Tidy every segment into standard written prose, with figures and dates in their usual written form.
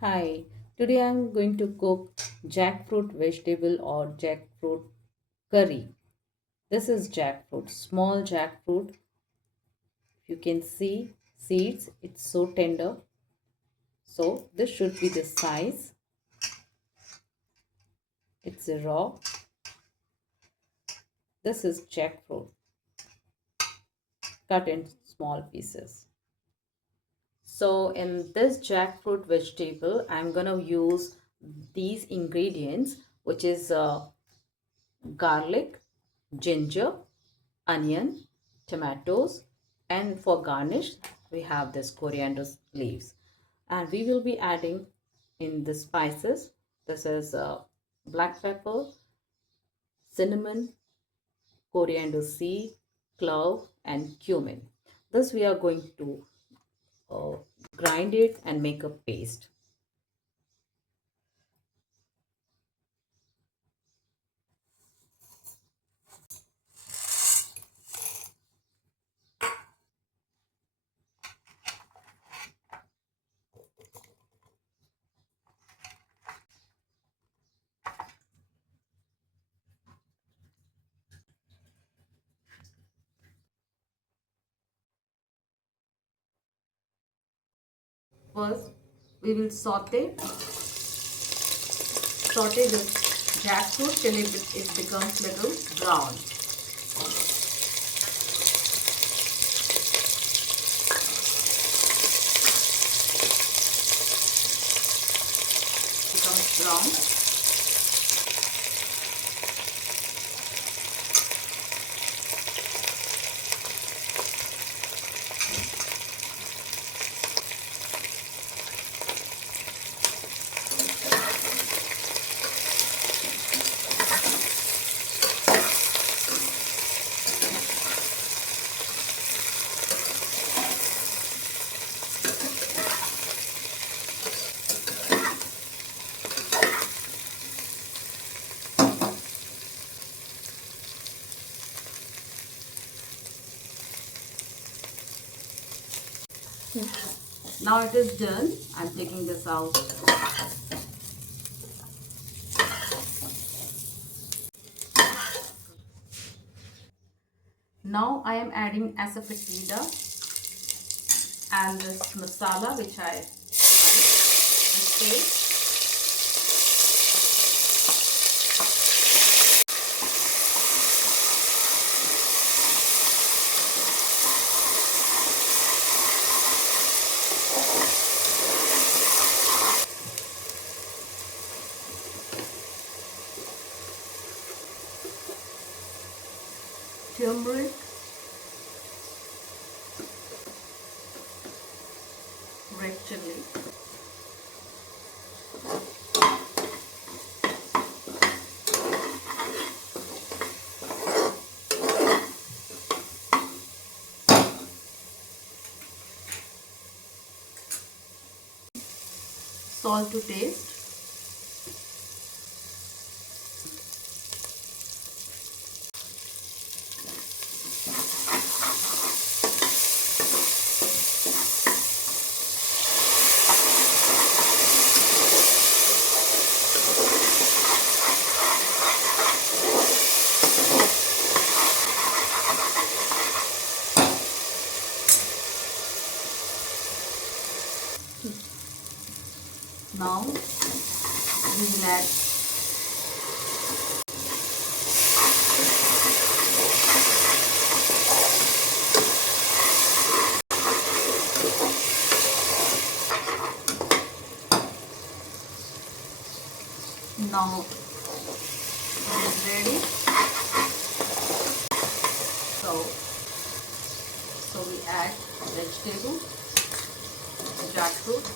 Hi, today I'm going to cook jackfruit vegetable or jackfruit curry. This is jackfruit, small jackfruit. You can see seeds, it's so tender. So this should be the size. It's a raw. This is jackfruit cut in small pieces. So in this jackfruit vegetable, I'm gonna use these ingredients, which is garlic, ginger, onion, tomatoes, and for garnish we have this coriander leaves. And we will be adding in the spices. This is black pepper, cinnamon, coriander seed, clove, and cumin. This we are going to uh, grind it and make a paste. First we will saute this jackfruit till it becomes little brown. Becomes brown. Now it is done. I'm taking this out. Now I am adding asafoetida and this masala which I fried. This paste. Turmeric, red chili, salt to taste. Now we will add now it is ready. So we add vegetable, jackfruit,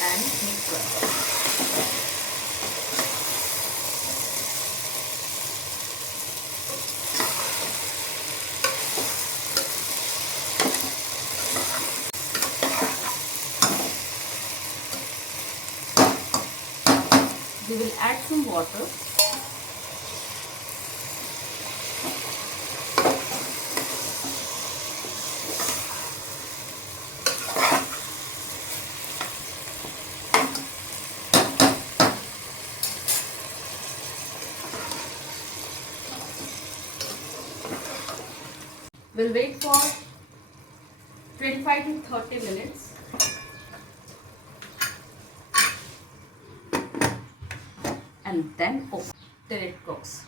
and mix well. We will add some water. We'll wait for 25 to 30 minutes. And then open till it cooks.